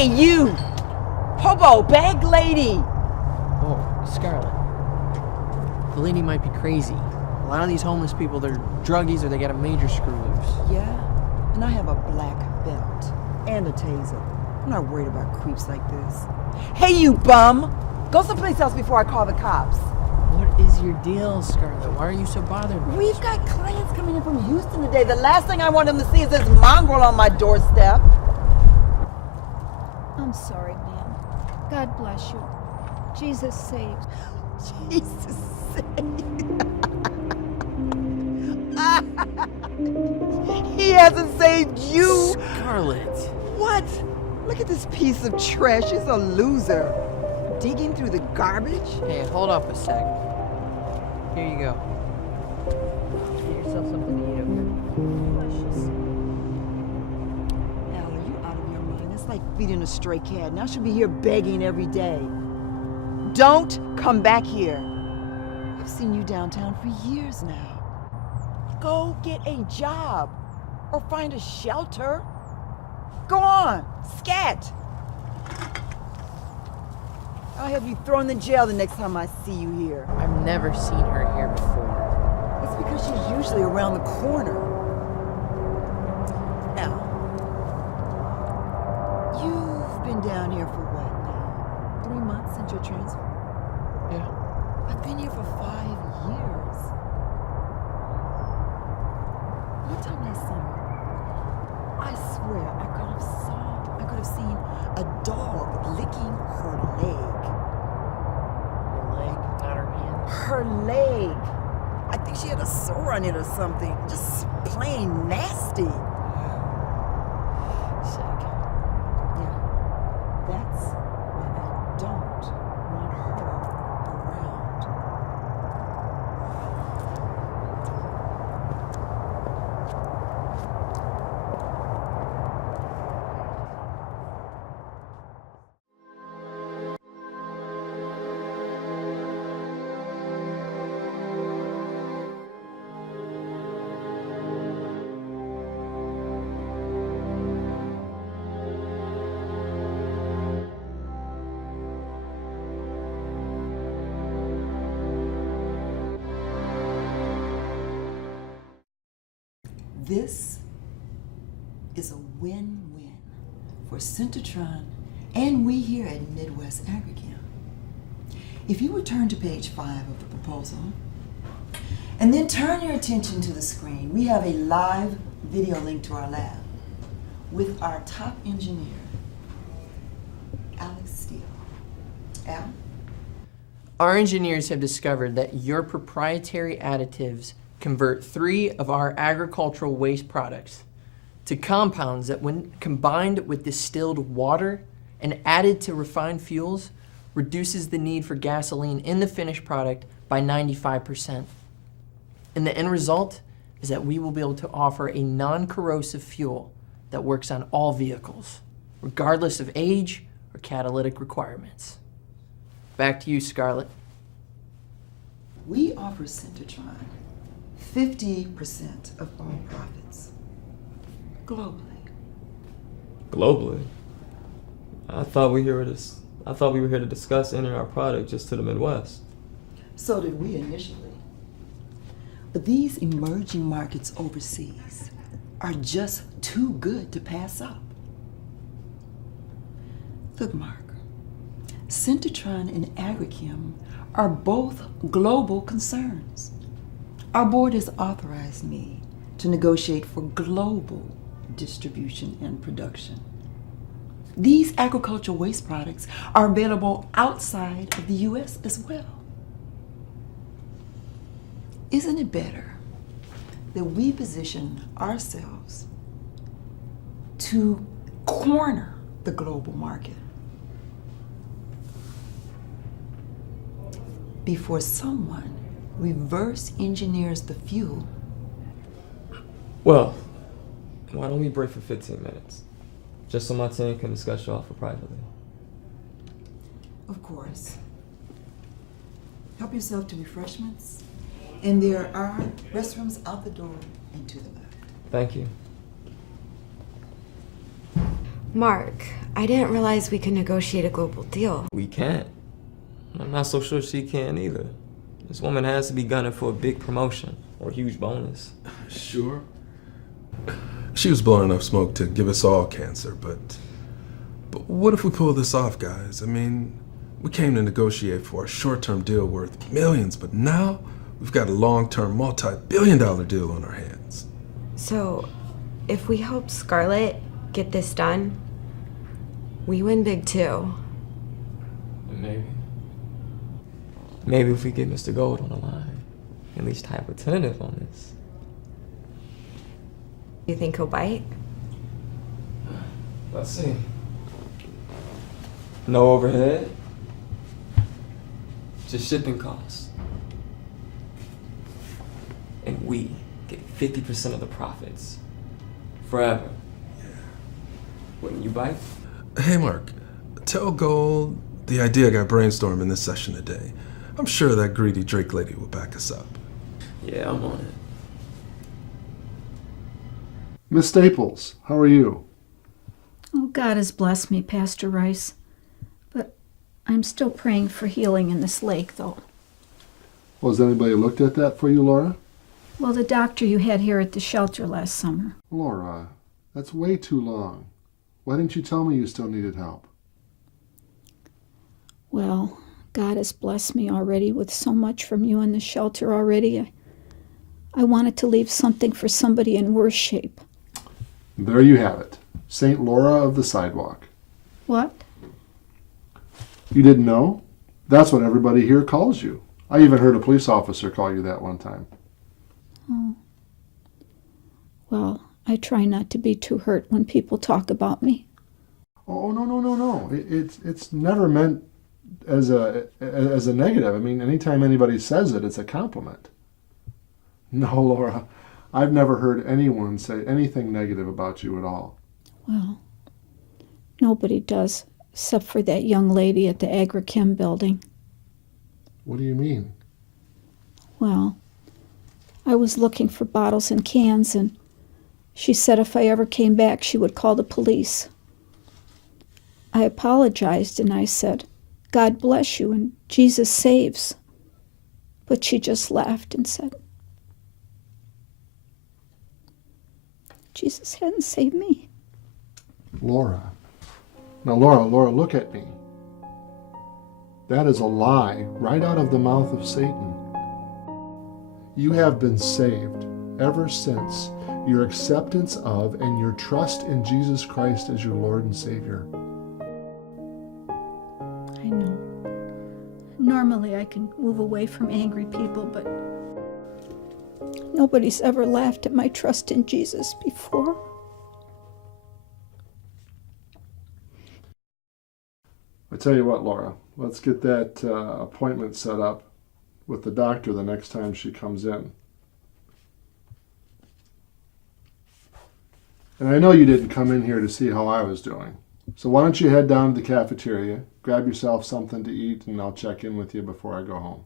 Hey, you! Hobo bag lady! Oh, Scarlett. The lady might be crazy. A lot of these homeless people, they're druggies or they got a major screw loose. Yeah? And I have a black belt and a taser. I'm not worried about creeps like this. Hey, you bum! Go someplace else before I call the cops. What is your deal, Scarlett? Why are you so bothered by We've got clients coming in from Houston today. The last thing I want them to see is this mongrel on my doorstep. I'm sorry, ma'am. God bless you. Jesus saves. Jesus saved. He hasn't saved you. Scarlett. What? Look at this piece of trash. He's a loser. Digging through the garbage? Hey, hold up a sec. Here you go. Get yourself something to eat, okay? Al, are you out of your mind? That's like feeding a stray cat. Now she'll be here begging every day. Don't come back here. I've seen you downtown for years now. Go get a job or find a shelter. Go on, scat. I'll have you thrown in jail the next time I see you here. I've never seen her here before. It's because she's usually around the corner. Now, you've been down here for what now? 3 months since your transfer? Yeah. I've been here for 5 years. One time last summer, I swear I could have seen a dog licking her leg. Her leg, not her hand. Her leg. I think she had a sore on it or something. Just plain nasty. Sick. Yeah. That's why I don't want her around. This is a win-win for Centertron and we here at Midwest Agrichem. If you would turn to page 5 of the proposal and then turn your attention to the screen, we have a live video link to our lab with our top engineer, Alex Steele. Al? Our engineers have discovered that your proprietary additives convert 3 of our agricultural waste products to compounds that, when combined with distilled water and added to refined fuels, reduces the need for gasoline in the finished product by 95%. And the end result is that we will be able to offer a non-corrosive fuel that works on all vehicles, regardless of age or catalytic requirements. Back to you, Scarlett. We offer Centertron 50% of all profits globally. Globally? I thought we were here to discuss entering our product just to the Midwest. So did we initially. But these emerging markets overseas are just too good to pass up. Look, Mark, Centertron and Agrichem are both global concerns. Our board has authorized me to negotiate for global distribution and production. These agricultural waste products are available outside of the U.S. as well. Isn't it better that we position ourselves to corner the global market before someone reverse engineers the fuel? Well, why don't we break for 15 minutes? Just so my team can discuss your offer privately. Of course. Help yourself to refreshments. And there are restrooms out the door and to the left. Thank you. Mark, I didn't realize we could negotiate a global deal. We can't. I'm not so sure she can either. This woman has to be gunning for a big promotion or a huge bonus. Sure. She was blowing enough smoke to give us all cancer, but what if we pull this off, guys? I mean, we came to negotiate for a short-term deal worth millions, but now we've got a long-term, multi-billion-dollar deal on our hands. So, if we help Scarlett get this done, we win big too. Maybe if we get Mr. Gold on the line, at least type a tentative on this. You think he'll bite? Let's see. No overhead. Just shipping costs. And we get 50% of the profits. Forever. Yeah. Wouldn't you bite? Hey, Mark, tell Gold the idea got brainstormed in this session today. I'm sure that greedy Drake lady will back us up. Yeah, I'm on it. Miss Staples, how are you? Oh, God has blessed me, Pastor Rice. But I'm still praying for healing in this leg, though. Well, has anybody looked at that for you, Laura? Well, the doctor you had here at the shelter last summer. Laura, that's way too long. Why didn't you tell me you still needed help? Well, God has blessed me already with so much from you in the shelter already. I wanted to leave something for somebody in worse shape. There you have it. Saint Laura of the Sidewalk. What? You didn't know? That's what everybody here calls you. I even heard a police officer call you that one time. Oh. Well, I try not to be too hurt when people talk about me. Oh, no. It's never meant as a negative. I mean, anytime anybody says it, it's a compliment. No, Laura, I've never heard anyone say anything negative about you at all. Well, nobody does, except for that young lady at the Agri-Chem building. What do you mean? Well, I was looking for bottles and cans, and she said if I ever came back, she would call the police. I apologized, and I said, God bless you, and Jesus saves. But she just laughed and said, Jesus hadn't saved me. Laura. Now, Laura, look at me. That is a lie right out of the mouth of Satan. You have been saved ever since your acceptance of and your trust in Jesus Christ as your Lord and Savior. I know. Normally I can move away from angry people, but nobody's ever laughed at my trust in Jesus before. I tell you what, Laura, let's get that appointment set up with the doctor the next time she comes in. And I know you didn't come in here to see how I was doing. So why don't you head down to the cafeteria, grab yourself something to eat, and I'll check in with you before I go home.